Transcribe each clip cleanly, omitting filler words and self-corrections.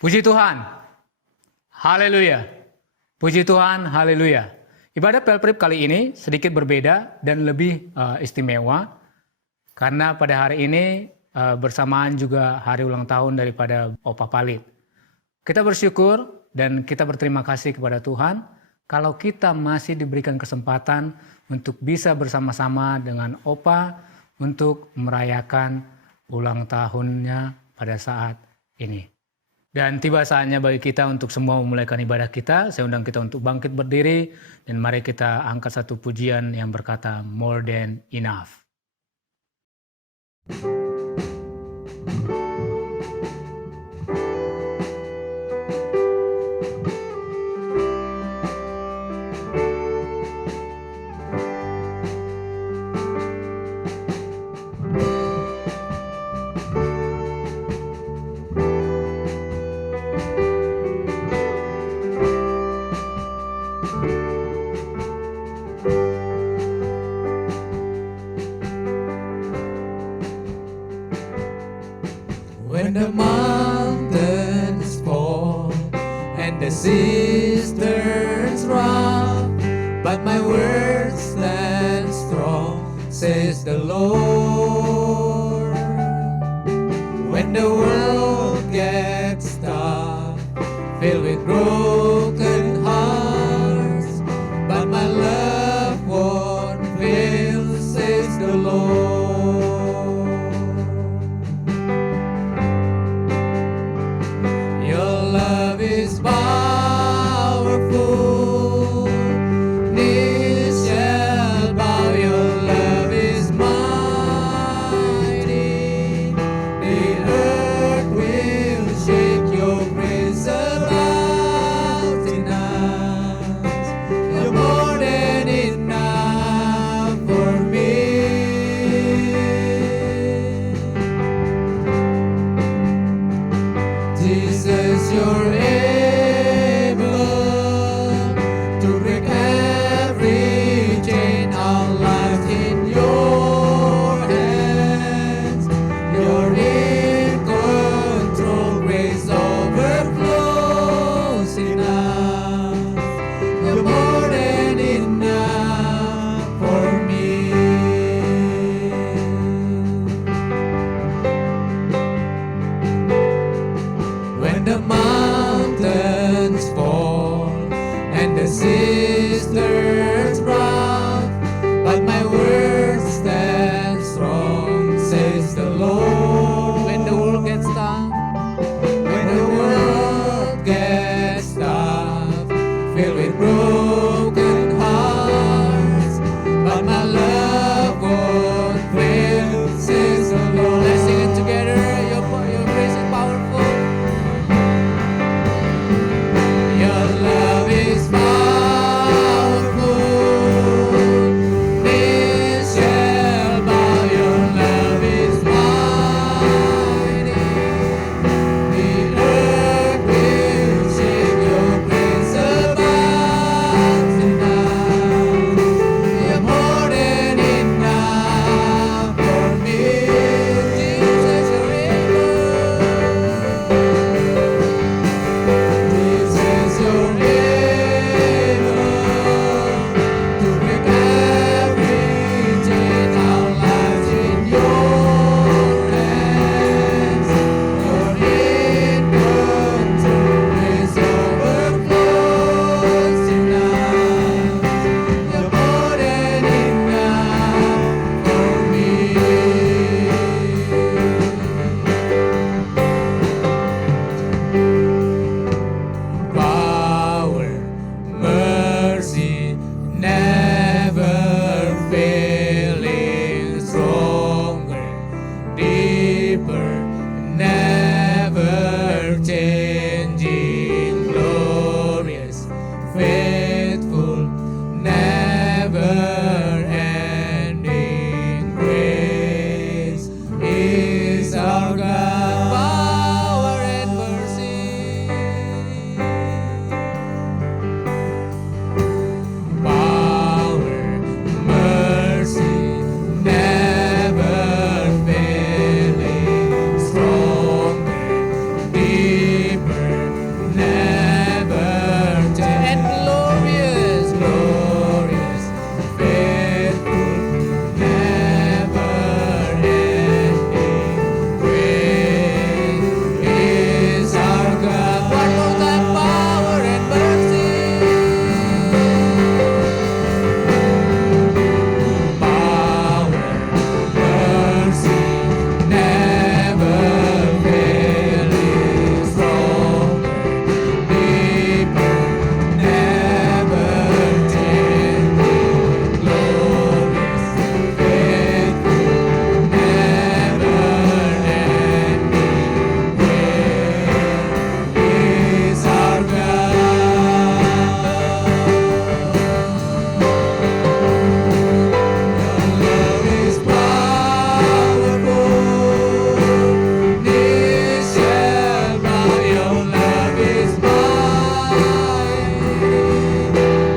Puji Tuhan, haleluya. Puji Tuhan, haleluya. Ibadah Pelprip kali ini sedikit berbeda dan lebih istimewa. Karena pada hari ini bersamaan juga hari ulang tahun daripada Opa Palit. Kita bersyukur dan kita berterima kasih kepada Tuhan kalau kita masih diberikan kesempatan untuk bisa bersama-sama dengan Opa untuk merayakan ulang tahunnya pada saat ini. Dan tiba saatnya bagi kita untuk semua memulaikan ibadah kita. Saya undang kita untuk bangkit berdiri dan mari kita angkat satu pujian yang berkata more than enough. When the mountains fall and the seas turn rough, but my word stands strong, says the Lord. When the world gets tough, filled with broken hearts, but my love won't fail, says the Lord. never-ending grace is our God. Power and mercy. Power, mercy, never failing, stronger, deeper, never and glorious, glorious, faithful, never-ending grace is our God. One more time, power and mercy. Power, mercy, never failing, stronger, deeper, never changing, glorious, faithful, never-ending grace is our God. Your love is powerful. Knees shall bow. Your love is mighty.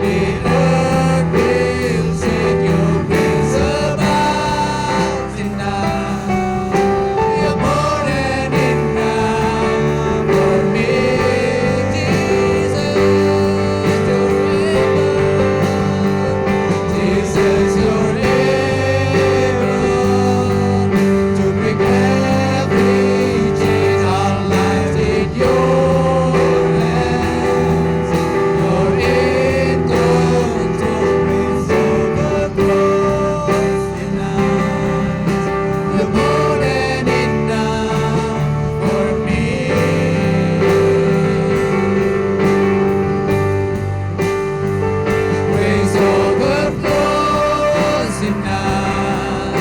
The earth will sing your praise abounds enough. You're more than enough for me, Jesus. You're able. Jesus, you're able to break every chain. Our lives in your hands. You're in control. Please overflows tonight. You're more than enough for me. Grace overflows enough.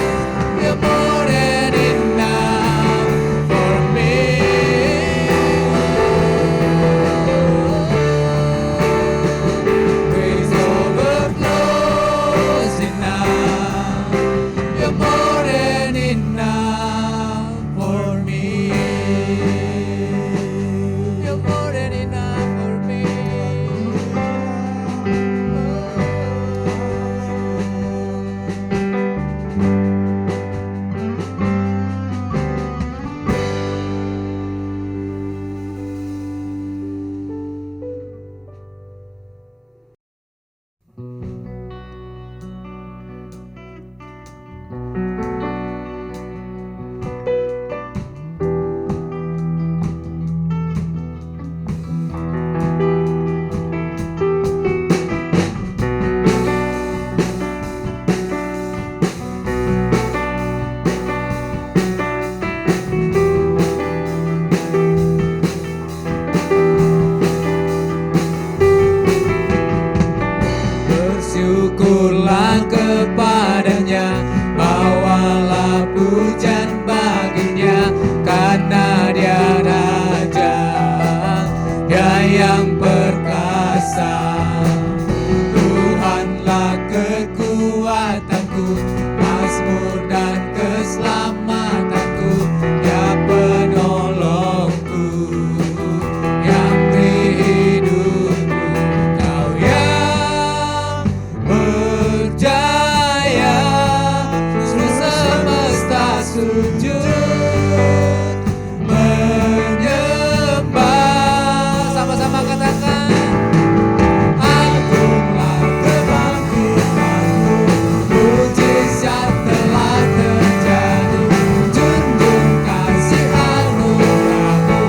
You're more than enough for me. Grace overflows enough. You're more than enough for me. You're more than enough for me. Bersyukurlah kepadanya, bawalah pujian baginya, karena dia raja, dia yang perkasa. Tuhanlah kekuatanku, mazmur dan keselamatanku, dia penolongku, yang beri hidupku. Kau yang berjaya, seluruh semesta sujud menyembah. Sama-sama katakan, agunglah kebangkitanmu, mujizat telah terjadi. Junjung kasih anugerahmu,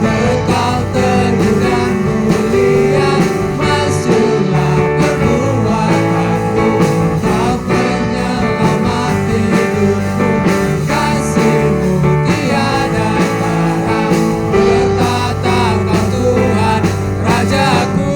kekal teguh dan mulia. Masyurlah perbuatanmu, kau penyelamat hidupku. Kasihmu tiada tara, bertata kau Tuhan Rajaku.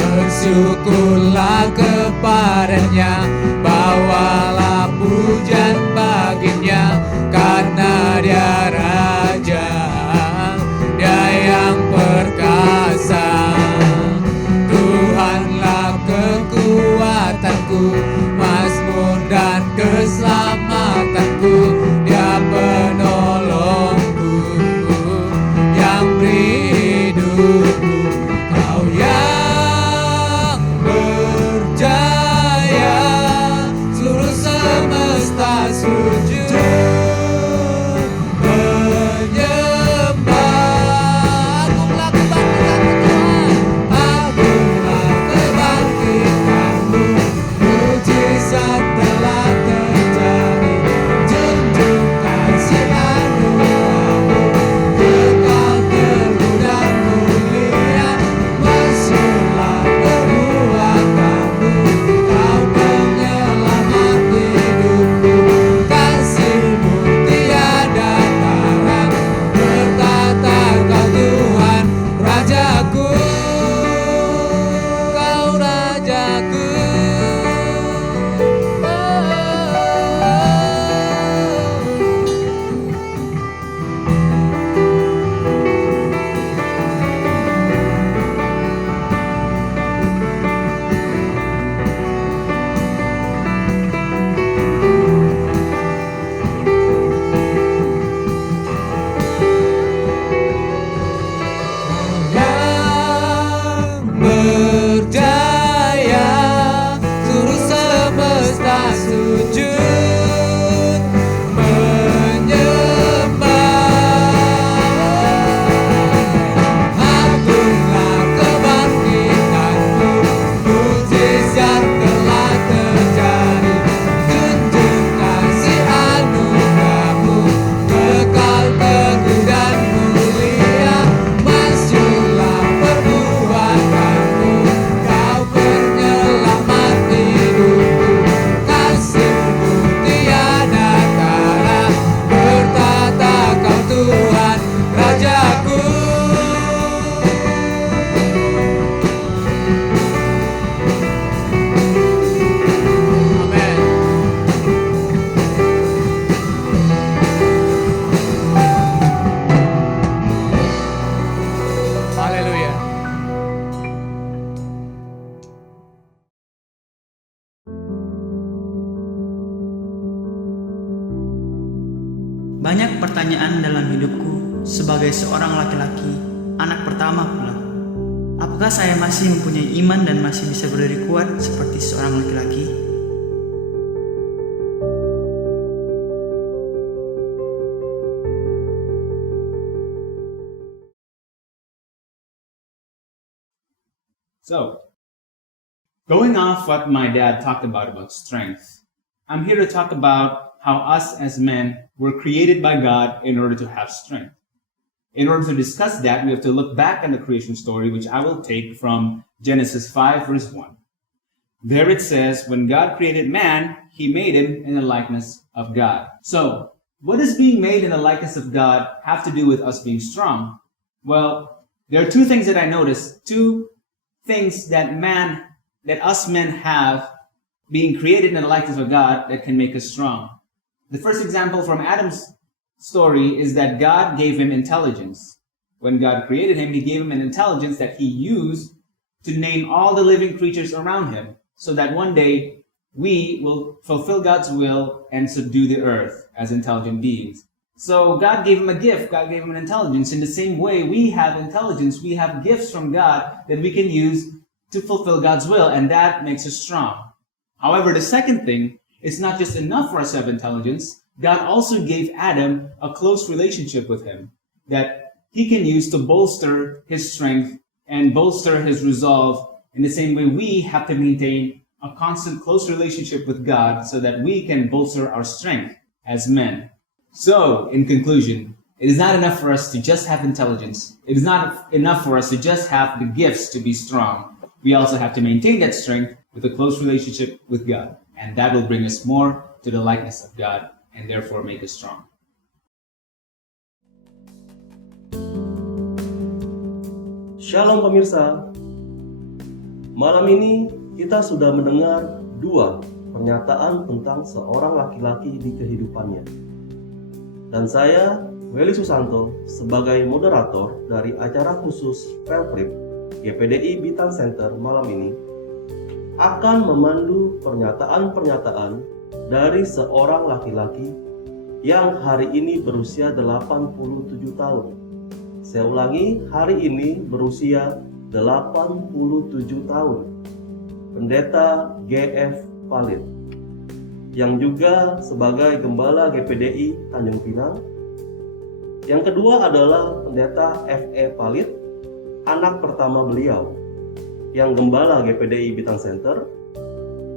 Bersyukurlah kepadanya, pujian baginya, karena Dia Raja, Dia yang perkasa. Tuhanlah kekuatanku, mazmur dan keselamatanku, Dia penolongku yang beri hidupku. Kau yang berjaya, seluruh semesta sujud menyembah. Agunglah kebangkitanmu, mujizat telah terjadi. Junjung kasih anugerahmu, kekal teguh dan mulia. Masyurlah perbuatanmu, Kau penyelamat hidupku. Kasih-Mu tiada tara, bertata Kau Tuhan Rajaku, Kau Rajaku. Yang berjaya, seluruh semesta sujud menyembah. Agunglah kebangkitanmu, mujizat telah terjadi. Junjung kasih anugerahmu, kekal teguh dan mulia. Masyurlah perbuatanmu, Kau penyelamat hidupku. Kasih-Mu tiada tara, bertata Kau Tuhan Rajaku. Amin. Haleluya. Banyak pertanyaan dalam hidupku sebagai seorang laki-laki, anak pertama pula. Apakah saya masih mempunyai iman dan masih bisa berdiri kuat seperti seorang laki-laki? So, going off what my dad talked about strength, I'm here to talk about how us as men were created by God in order to have strength. In order to discuss that, we have to look back at the creation story, which I will take from Genesis 5, verse 1. There it says, when God created man, he made him in the likeness of God. So, what does being made in the likeness of God have to do with us being strong? Well, there are two things that I noticed, two things that us men have being created in the likeness of God that can make us strong. The first example from Adam's story is that God gave him intelligence. When God created him, he gave him an intelligence that he used to name all the living creatures around him, so that one day we will fulfill God's will and subdue the earth as intelligent beings. So God gave him a gift. God gave him an intelligence. In the same way, we have intelligence. We have gifts from God that we can use to fulfill God's will, and that makes us strong. However, the second thing, it's not just enough for us to have intelligence. God also gave Adam a close relationship with him that he can use to bolster his strength and bolster his resolve. In the same way, we have to maintain a constant close relationship with God so that we can bolster our strength as men. So, in conclusion, it is not enough for us to just have intelligence. It is not enough for us to just have the gifts to be strong. We also have to maintain that strength with a close relationship with God. And that will bring us more to the likeness of God and therefore make us strong. Shalom pemirsa. Malam ini kita sudah mendengar dua pernyataan tentang seorang laki-laki di kehidupannya. Dan saya, Welly Susanto, sebagai moderator dari acara khusus Pelprip GPDI Bitan Center malam ini, akan memandu pernyataan-pernyataan dari seorang laki-laki yang hari ini berusia 87 tahun. Saya ulangi, hari ini berusia 87 tahun. Pendeta GF Palit, yang juga sebagai Gembala GPDI Tanjung Pinang. Yang kedua adalah Pendeta FE Palit, anak pertama beliau, yang Gembala GPDI Bitan Center.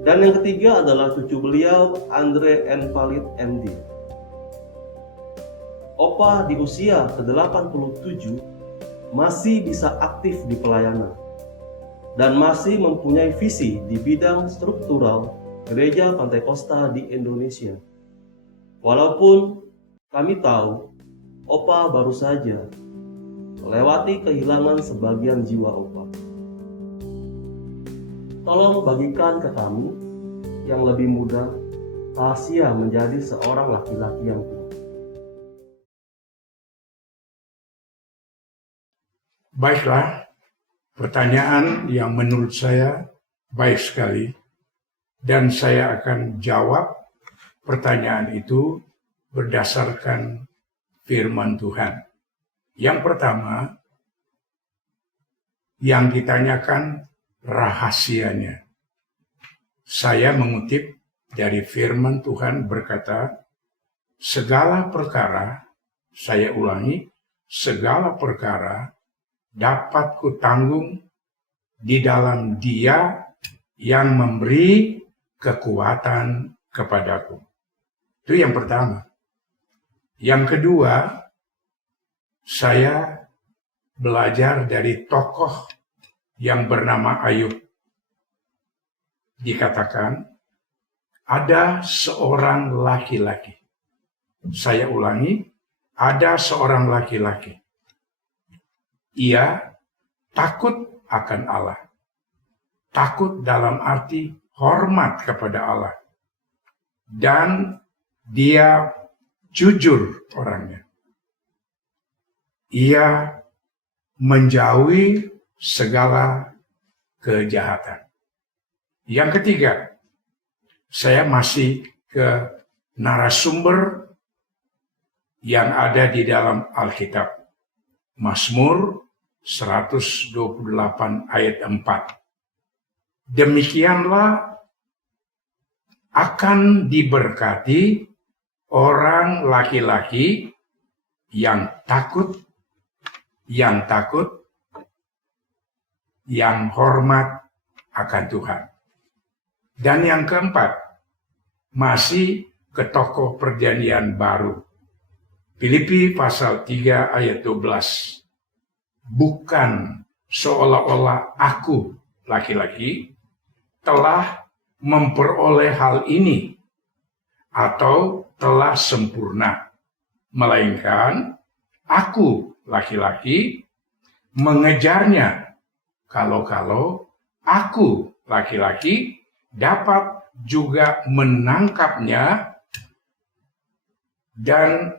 Dan yang ketiga adalah cucu beliau, Andre N. Palit MD. Opa di usia ke-87 masih bisa aktif di pelayanan dan masih mempunyai visi di bidang struktural Gereja Pantai Kosta di Indonesia. Walaupun kami tahu Opa baru saja melewati kehilangan sebagian jiwa Opa. Tolong bagikan ke kami yang lebih muda rahasia menjadi seorang laki-laki yang kuat. Baiklah, pertanyaan yang menurut saya baik sekali, dan saya akan jawab pertanyaan itu berdasarkan firman Tuhan. Yang pertama, yang ditanyakan rahasianya. Saya mengutip dari firman Tuhan berkata, segala perkara, saya ulangi, segala perkara dapat kutanggung di dalam Dia yang memberi kekuatan kepadaku. Itu yang pertama. Yang kedua, saya belajar dari tokoh yang bernama Ayub. Dikatakan, ada seorang laki-laki. Saya ulangi, ada seorang laki-laki. Ia takut akan Allah. Takut dalam arti hormat kepada Allah. Dan dia jujur orangnya. Ia menjauhi segala kejahatan. Yang ketiga, saya masih ke narasumber yang ada di dalam Alkitab. Mazmur 128 ayat 4. Demikianlah akan diberkati orang laki-laki yang takut, yang hormat akan Tuhan. Dan yang keempat, masih ke tokoh perjanjian baru. Filipi pasal 3 ayat 12. Bukan seolah-olah aku, laki-laki, telah memperoleh hal ini atau telah sempurna. Melainkan aku, laki-laki, mengejarnya. Kalau-kalau aku, laki-laki, dapat juga menangkapnya dan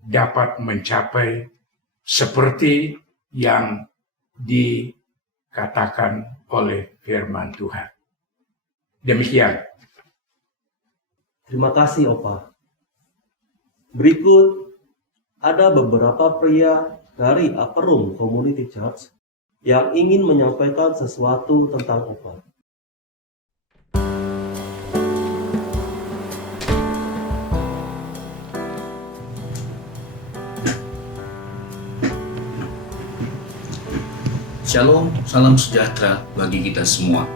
dapat mencapai seperti yang dikatakan oleh firman Tuhan. Demikian. Terima kasih, Opa. Berikut ada beberapa pria dari Upper Room Community Church yang ingin menyampaikan sesuatu tentang Opa. Shalom, salam sejahtera bagi kita semua.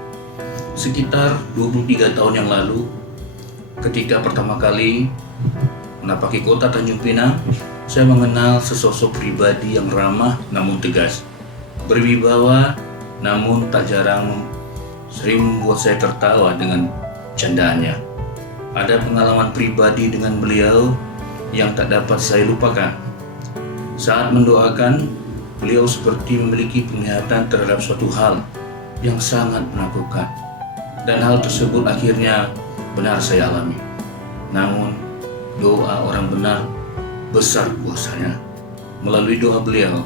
Sekitar 23 tahun yang lalu, ketika pertama kali menapaki kota Tanjung Pinang, saya mengenal sesosok pribadi yang ramah namun tegas, berwibawa namun tak jarang sering membuat saya tertawa dengan candaannya. Ada pengalaman pribadi dengan beliau yang tak dapat saya lupakan. Saat mendoakan, beliau seperti memiliki penglihatan terhadap suatu hal yang sangat menakutkan. Dan hal tersebut akhirnya benar saya alami. Namun, doa orang benar besar kuasanya. Melalui doa beliau,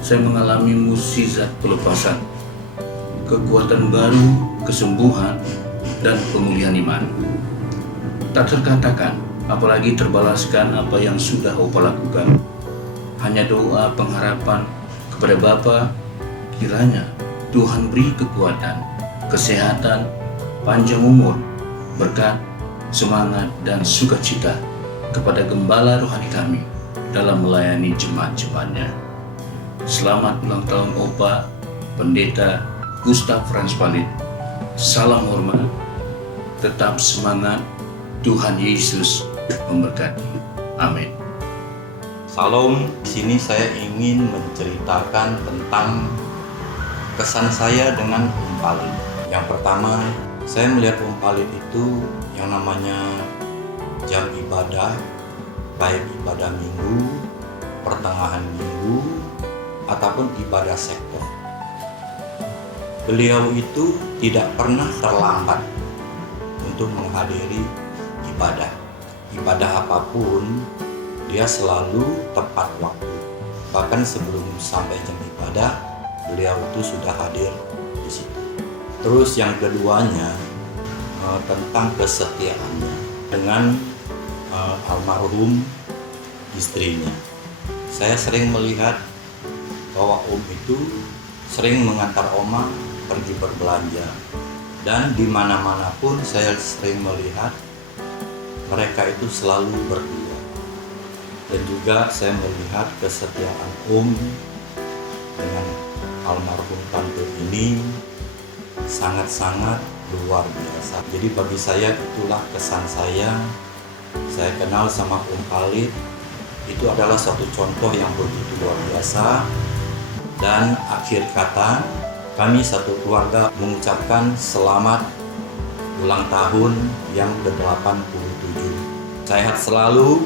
saya mengalami mukjizat pelepasan, kekuatan baru, kesembuhan, dan pemulihan iman. Tak terkatakan, apalagi terbalaskan apa yang sudah Opa lakukan. Hanya doa pengharapan kepada Bapa, kiranya Tuhan beri kekuatan, kesehatan, panjang umur, berkat, semangat, dan sukacita kepada gembala rohani kami dalam melayani jemaat-jemaatnya. Selamat ulang tahun Opa, Pendeta Gustav Franz Palit. Salam hormat, tetap semangat, Tuhan Yesus memberkati. Amin. Salam, di sini saya ingin menceritakan tentang kesan saya dengan Om Palit. Yang pertama, saya melihat Om Palit itu yang namanya jam ibadah, baik ibadah minggu, pertengahan minggu, ataupun ibadah sektor. Beliau itu tidak pernah terlambat untuk menghadiri ibadah. Ibadah apapun, dia selalu tepat waktu. Bahkan sebelum sampai jam ibadah, beliau itu sudah hadir di situ. Terus yang keduanya, tentang kesetiaannya dengan almarhum istrinya. Saya sering melihat bahwa Om itu sering mengantar Oma pergi berbelanja, dan di mana-mana pun saya sering melihat mereka itu selalu berdua. Dan juga saya melihat kesetiaan Om dengan almarhum tante ini sangat-sangat luar biasa. Jadi bagi saya itulah kesan saya. Saya kenal sama Om Palit, itu adalah satu contoh yang begitu luar biasa. Dan akhir kata, kami satu keluarga mengucapkan selamat ulang tahun yang ke-87. Sehat selalu,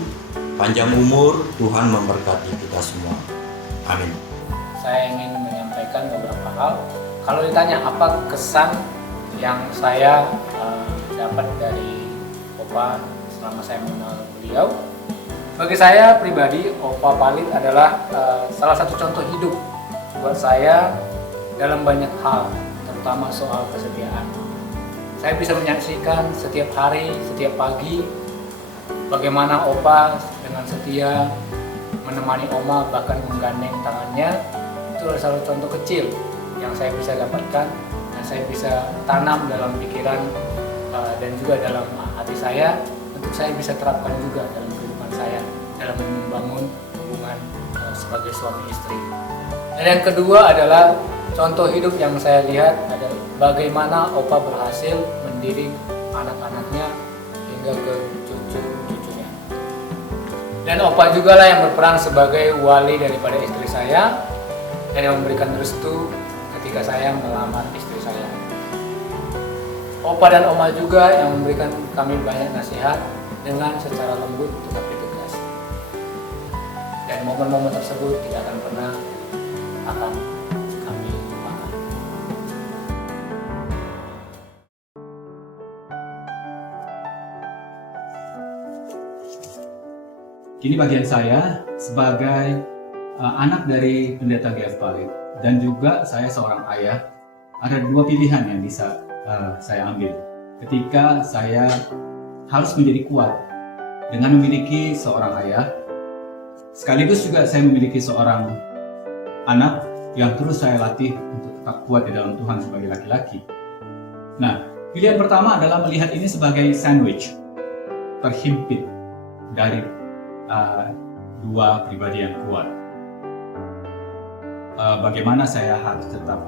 panjang umur, Tuhan memberkati kita semua. Amin. Saya ingin menyampaikan beberapa hal. Kalau ditanya apa kesan yang saya dapat dari Opa selama saya mengenal beliau, bagi saya pribadi Opa Palit adalah salah satu contoh hidup buat saya dalam banyak hal, terutama soal kesetiaan. Saya bisa menyaksikan setiap hari, setiap pagi, bagaimana Opa dengan setia menemani Oma, bahkan menggandeng tangannya. Itu adalah salah satu contoh kecil yang saya bisa dapatkan, dan saya bisa tanam dalam pikiran dan juga dalam hati saya, untuk saya bisa terapkan juga dalam kehidupan saya dalam membangun hubungan sebagai suami istri. Dan yang kedua adalah contoh hidup yang saya lihat adalah bagaimana Opa berhasil mendidik anak-anaknya hingga ke cucu-cucunya. Dan Opa juga lah yang berperan sebagai wali daripada istri saya dan yang memberikan restu ketika saya melamar istri saya. Opa dan Oma juga yang memberikan kami banyak nasihat dengan secara lembut tetapi tegas. Dan momen-momen tersebut tidak akan pernah akan kami lupakan. Kini bagian saya sebagai anak dari Pendeta G.F. Palit dan juga saya seorang ayah, ada dua pilihan yang bisa saya ambil ketika saya harus menjadi kuat dengan memiliki seorang ayah, sekaligus juga saya memiliki seorang anak yang terus saya latih untuk tetap kuat di dalam Tuhan sebagai laki-laki. Nah, pilihan pertama adalah melihat ini sebagai sandwich terhimpit dari dua pribadi yang kuat. Bagaimana saya harus tetap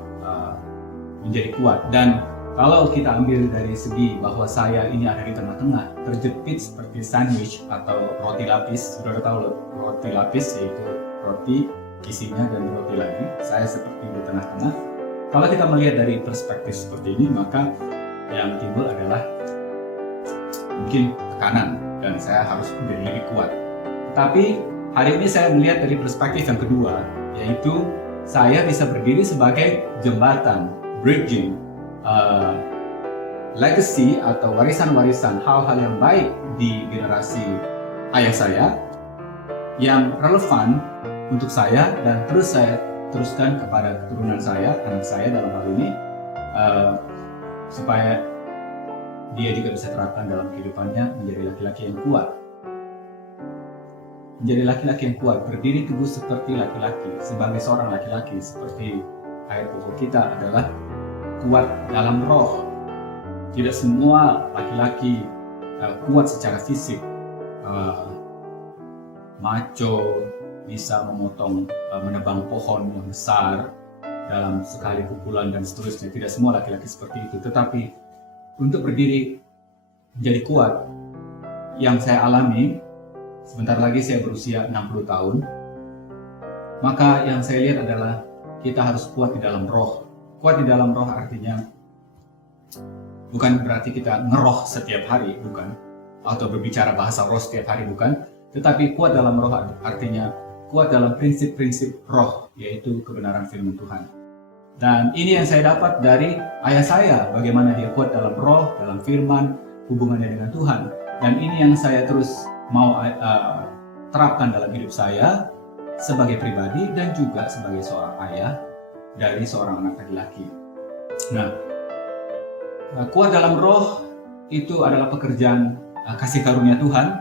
menjadi kuat, dan kalau kita ambil dari segi bahwa saya ini ada di tengah-tengah, terjepit seperti sandwich atau roti lapis. Sudah tahu roti lapis, yaitu roti isinya dan roti lagi. Saya seperti di tengah-tengah. Kalau kita melihat dari perspektif seperti ini, maka yang timbul adalah mungkin tekanan dan saya harus menjadi lebih kuat. Tapi hari ini saya melihat dari perspektif yang kedua, yaitu saya bisa berdiri sebagai jembatan, bridging legacy atau warisan-warisan hal-hal yang baik di generasi ayah saya yang relevan untuk saya dan terus saya teruskan kepada keturunan saya, anak saya dalam hal ini, supaya dia juga bisa terapkan dalam kehidupannya menjadi laki-laki yang kuat. Menjadi laki-laki yang kuat, berdiri teguh seperti laki-laki, sebagai seorang laki-laki, seperti ayat pokok kita adalah kuat dalam roh. Tidak semua laki-laki kuat secara fisik, macho, bisa memotong, menebang pohon yang besar dalam sekali pukulan dan seterusnya. Tidak semua laki-laki seperti itu. Tetapi untuk berdiri menjadi kuat, yang saya alami, sebentar lagi saya berusia 60 tahun, maka yang saya lihat adalah kita harus kuat di dalam roh. Kuat di dalam roh artinya bukan berarti kita ngeroh setiap hari, bukan, atau berbicara bahasa roh setiap hari, bukan. Tetapi kuat dalam roh artinya kuat dalam prinsip-prinsip roh, yaitu kebenaran firman Tuhan. Dan ini yang saya dapat dari ayah saya, bagaimana dia kuat dalam roh, dalam firman, hubungannya dengan Tuhan. Dan ini yang saya terus mau terapkan dalam hidup saya sebagai pribadi dan juga sebagai seorang ayah dari seorang anak laki-laki. Nah, kuat dalam roh itu adalah pekerjaan kasih karunia Tuhan,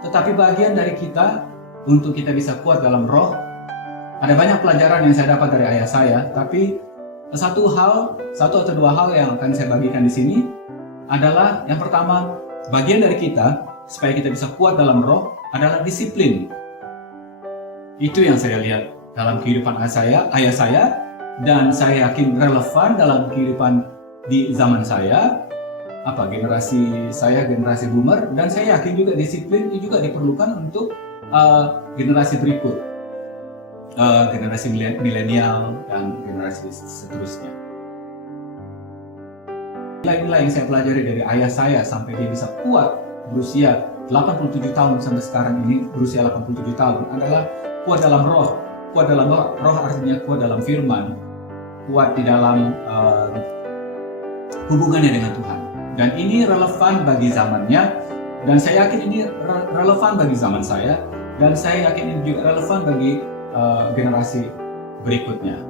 tetapi bagian dari kita untuk kita bisa kuat dalam roh. Ada banyak pelajaran yang saya dapat dari ayah saya, tapi satu atau dua hal yang akan saya bagikan di sini adalah yang pertama, bagian dari kita supaya kita bisa kuat dalam roh adalah disiplin. Itu yang saya lihat dalam kehidupan ayah saya, dan saya yakin relevan dalam kehidupan di zaman saya, generasi saya, generasi boomer, dan saya yakin juga disiplin itu juga diperlukan untuk generasi berikut, generasi milenial dan generasi seterusnya. Nilai-nilai yang saya pelajari dari ayah saya sampai dia bisa kuat berusia 87 tahun sampai sekarang ini berusia 87 tahun adalah kuat dalam roh. Kuat dalam roh artinya kuat dalam firman, kuat di dalam hubungannya dengan Tuhan. Dan ini relevan bagi zamannya, dan saya yakin ini relevan bagi zaman saya, dan saya yakin ini juga relevan bagi generasi berikutnya.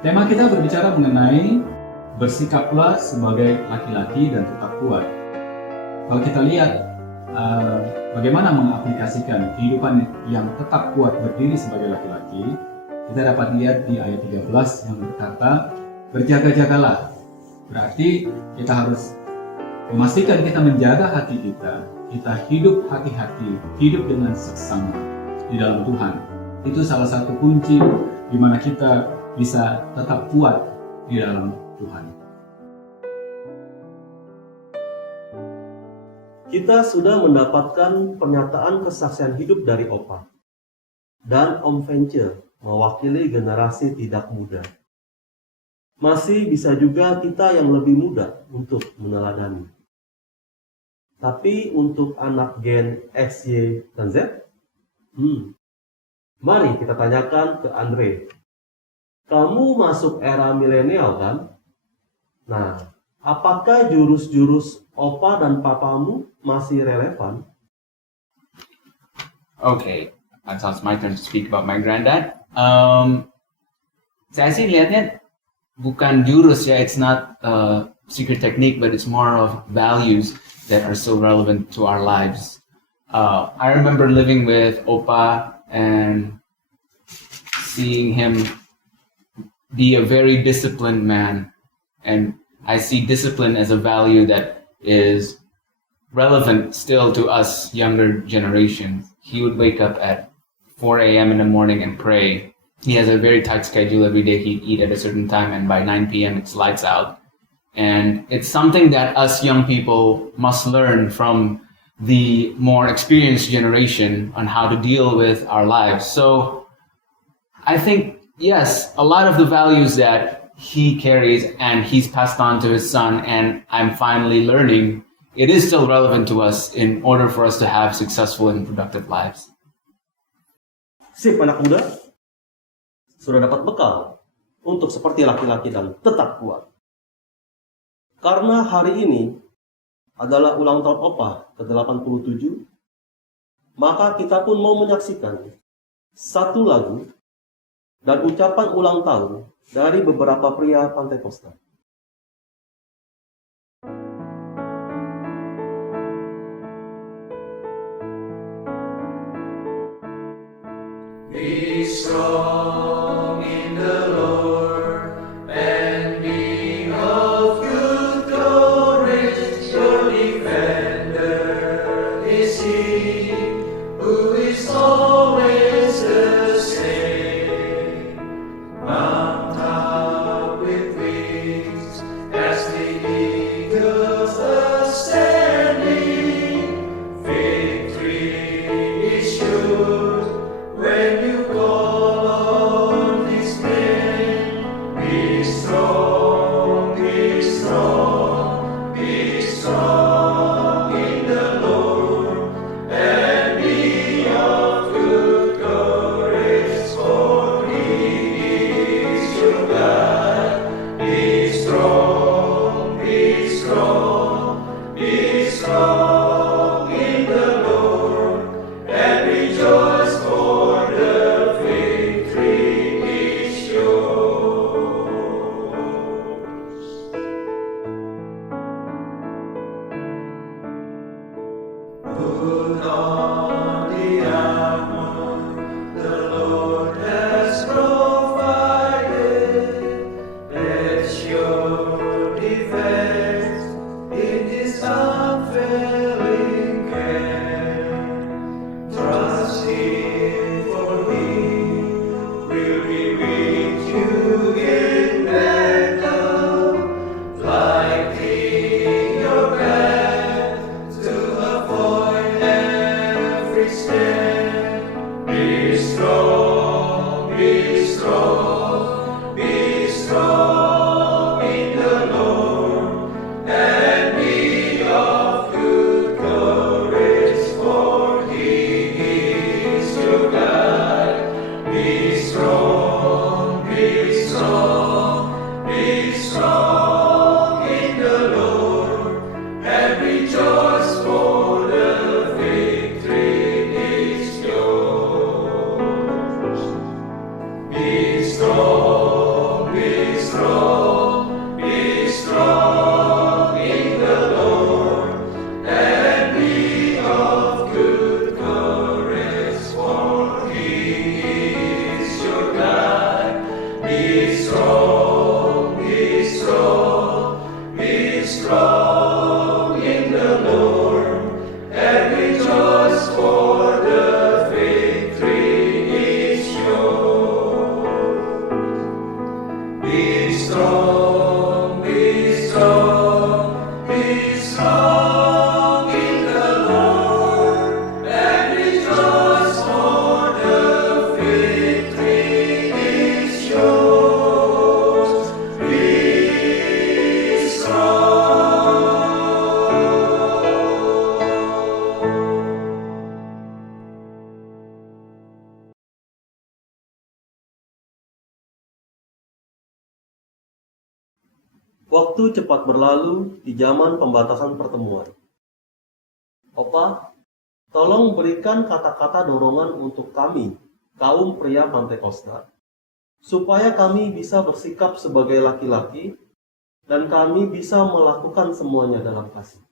Tema kita berbicara mengenai bersikaplah sebagai laki-laki dan tetap kuat. Kalau kita lihat bagaimana mengaplikasikan kehidupan yang tetap kuat berdiri sebagai laki-laki, kita dapat lihat di ayat 13 yang berkata, berjaga-jagalah. Berarti kita harus memastikan kita menjaga hati kita hidup hati-hati, hidup dengan seksama di dalam Tuhan. Itu salah satu kunci di mana kita bisa tetap kuat di dalam Tuhan. Kita sudah mendapatkan pernyataan kesaksian hidup dari Opa dan Om Venture mewakili generasi tidak muda. Masih bisa juga kita yang lebih muda untuk meneladani. Tapi untuk anak gen X, Y, dan Z, mari kita tanyakan ke Andre. Kamu masuk era milenial kan? Nah, apakah jurus-jurus Opa dan Papamu masih relevan? Okay, so it's my turn to speak about my granddad. Saya sih lihatnya bukan jurus ya, it's not a secret technique, but it's more of values that are so relevant to our lives. I remember living with Opa and seeing him be a very disciplined man, and I see discipline as a value that is relevant still to us younger generations. He would wake up at 4 a.m. in the morning and pray. He has a very tight schedule every day. He'd eat at a certain time, and by 9 p.m. it's lights out. And it's something that us young people must learn from the more experienced generation on how to deal with our lives. So I think, yes, a lot of the values that he carries and he's passed on to his son, and I'm finally learning, it is still relevant to us in order for us to have successful and productive lives. Sip anak muda, sudah dapat bekal untuk seperti laki-laki dan tetap kuat. Karena hari ini adalah ulang tahun Opa ke-87, maka kita pun mau menyaksikan satu lagu dan ucapan ulang tahun dari beberapa pria Pantai Kosta. Be strong in the Lord and be of good courage. Your defender is He who is always the same. Mount up with wings as the eagles ascending. Victory is sure when you call on His name. Be strong, be strong, be strong in the Lord, and be of good courage, for He is your God. Be strong, be strong, be strong in the Lord, and rejoice, for the victory is yours. Put on the armor the Lord has provided. Let your defense in His unfailing care. Trust Him, for He will be with you in battle, lighting your path to avoid every snare. Be strong, be strong, be strong in the Lord, and be of good courage, for He is your God. Be strong, be strong, be strong in the Lord, and rejoice, for the victory is yours. Be strong, be strong, be strong in the Lord, and be of good courage, for He is your God. Be strong, be strong, be strong in the Lord, and rejoice, for the victory is yours. Be strong, be strong, be strong in the Lord, and rejoice, for the victory is yours. Be Waktu cepat berlalu di zaman pembatasan pertemuan. Opa, tolong berikan kata-kata dorongan untuk kami, kaum pria Pantai Kosta, supaya kami bisa bersikap sebagai laki-laki dan kami bisa melakukan semuanya dalam kasih.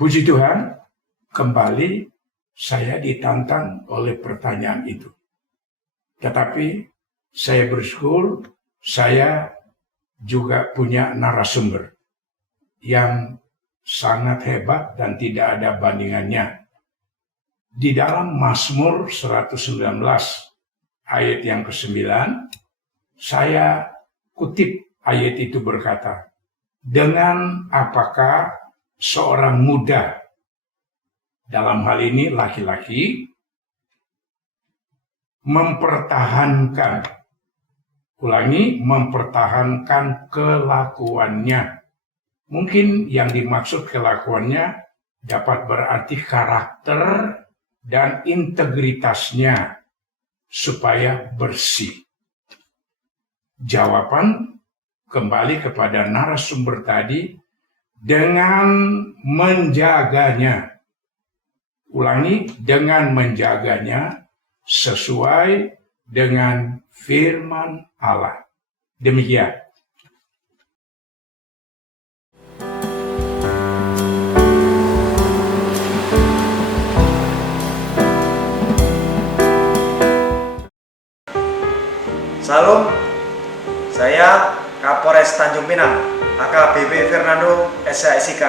Puji Tuhan, kembali saya ditantang oleh pertanyaan itu. Tetapi saya bersyukur saya juga punya narasumber yang sangat hebat dan tidak ada bandingannya. Di dalam Mazmur 119 ayat yang ke-9, saya kutip ayat itu berkata, dengan apakah seorang muda, dalam hal ini laki-laki, mempertahankan kelakuannya. Mungkin yang dimaksud kelakuannya dapat berarti karakter dan integritasnya, supaya bersih? Jawaban kembali kepada narasumber tadi, dengan menjaganya. Ulangi, dengan menjaganya sesuai dengan firman Allah. Demikian. Salam, saya Kapolres Tanjung Pinang, AKBP Fernando SHSIK,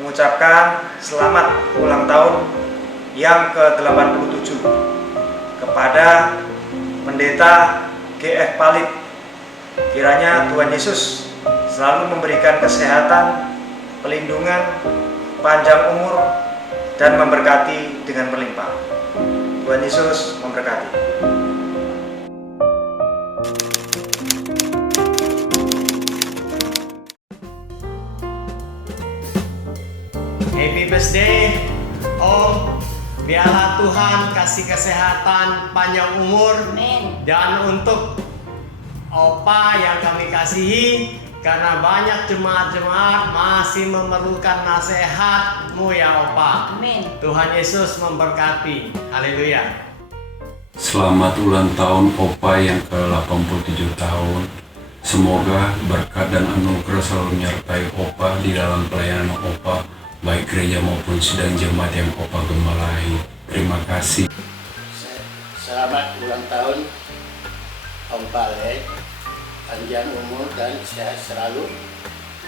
mengucapkan selamat ulang tahun yang ke-87 kepada Pendeta GF Palit. Kiranya Tuhan Yesus selalu memberikan kesehatan, pelindungan, panjang umur, dan memberkati dengan berlimpah. Tuhan Yesus memberkati. Happy birthday, Om. Biarlah Tuhan kasih kesehatan, panjang umur. Dan untuk Opa yang kami kasihi, karena banyak jemaat-jemaat masih memerlukan nasihat-Mu ya Opa. Amin. Tuhan Yesus memberkati. Haleluya. Selamat ulang tahun Opa yang ke-87 tahun. Semoga berkat dan anugerah selalu menyertai Opa di dalam pelayanan Opa, baik gereja maupun sidang jemaat yang Opa gembalai. Terima kasih. Selamat ulang tahun Om Palet, panjang umur dan sehat selalu.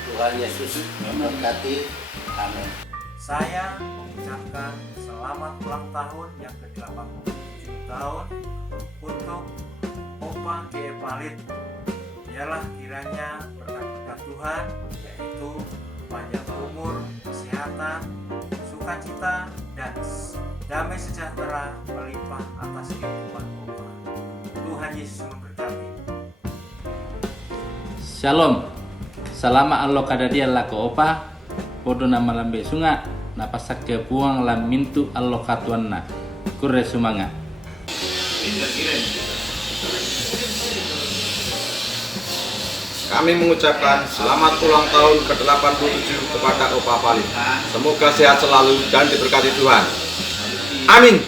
Tuhan Yesus memberkati. Amin. Saya mengucapkan selamat ulang tahun yang ke-87 tahun untuk Opa GF Palit. Biarlah kiranya berkat Tuhan, yaitu panjang umur, kesehatan, sukacita, dan damai sejahtera melimpah atas kehidupan Opa. Tuhan Yesus memberkati. Shalom. Selama Allah kadadia lako Opa, podo nama lambe sunga, napasak ke puang lam mintu Allah katuanna. Kurre sumanga. Kami mengucapkan selamat ulang tahun ke-87 kepada Opa Palit. Semoga sehat selalu dan diberkati Tuhan. Amin.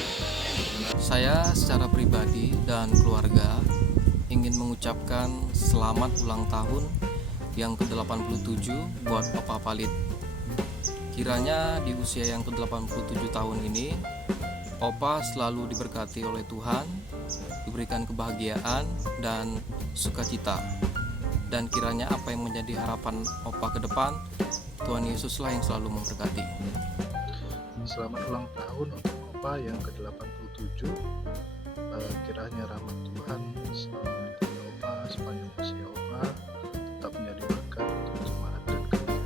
Saya secara pribadi dan keluarga ingin mengucapkan selamat ulang tahun yang ke-87 buat Opa Palit. Kiranya di usia yang ke-87 tahun ini, Opa selalu diberkati oleh Tuhan, diberikan kebahagiaan dan sukacita. Dan kiranya apa yang menjadi harapan Opa ke depan, Tuhan Yesuslah yang selalu memberkati. Selamat ulang tahun untuk Opa yang ke-87. Kiranya rahmat Tuhan selalu menyertai Opa sepanjang usia Opa, tetap menjadi berkat untuk jemaat dan gereja.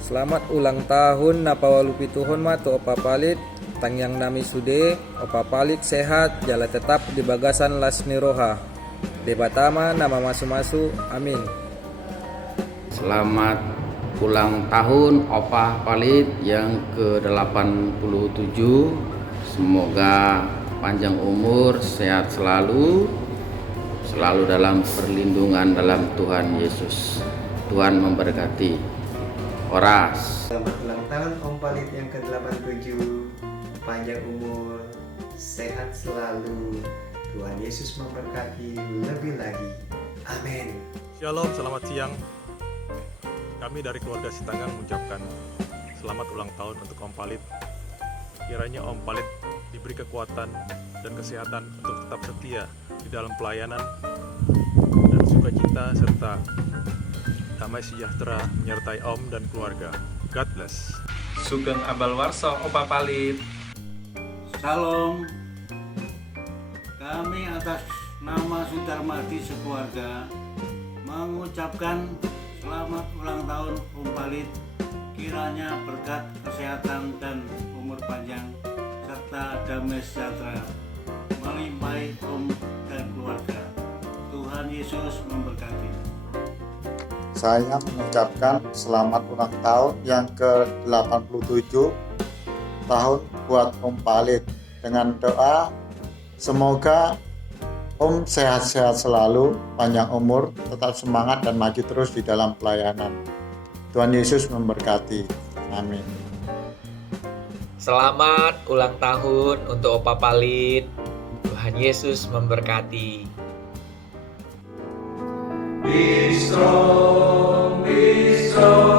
Selamat ulang tahun napawalupi Tuhon matu Opa Palit. Tang yang nami sude, Opa Palit sehat, jala tetap di bagasan lasni roha. Debatama nama masu-masu, amin. Selamat ulang tahun Opa Palit yang ke-87. Semoga panjang umur, sehat selalu dalam perlindungan dalam Tuhan Yesus. Tuhan memberkati. Oras. Selamat ulang tahun Om Palit yang ke-87. Panjang umur, sehat selalu. Tuhan Yesus memberkati lebih lagi. Amin. Shalom, selamat siang. Kami dari keluarga Sitangang mengucapkan selamat ulang tahun untuk Om Palit. Kiranya Om Palit diberi kekuatan dan kesehatan untuk tetap setia di dalam pelayanan dan sukacita serta damai sejahtera menyertai Om dan keluarga. God bless. Sugeng Ambal Warso Opa Palit. Salam. Kami atas nama Sudarmadi sekeluarga mengucapkan selamat ulang tahun Om Palit. Kiranya berkat kesehatan dan umur panjang serta damai sejahtera melimpahi Om dan keluarga. Tuhan Yesus memberkati. Saya mengucapkan selamat ulang tahun yang ke-87 tahun buat Om Palit. Dengan doa, semoga Om sehat-sehat selalu, panjang umur, tetap semangat dan maju terus di dalam pelayanan. Tuhan Yesus memberkati. Amin. Selamat ulang tahun untuk Opa Palit. Tuhan Yesus memberkati. Be strong, be strong.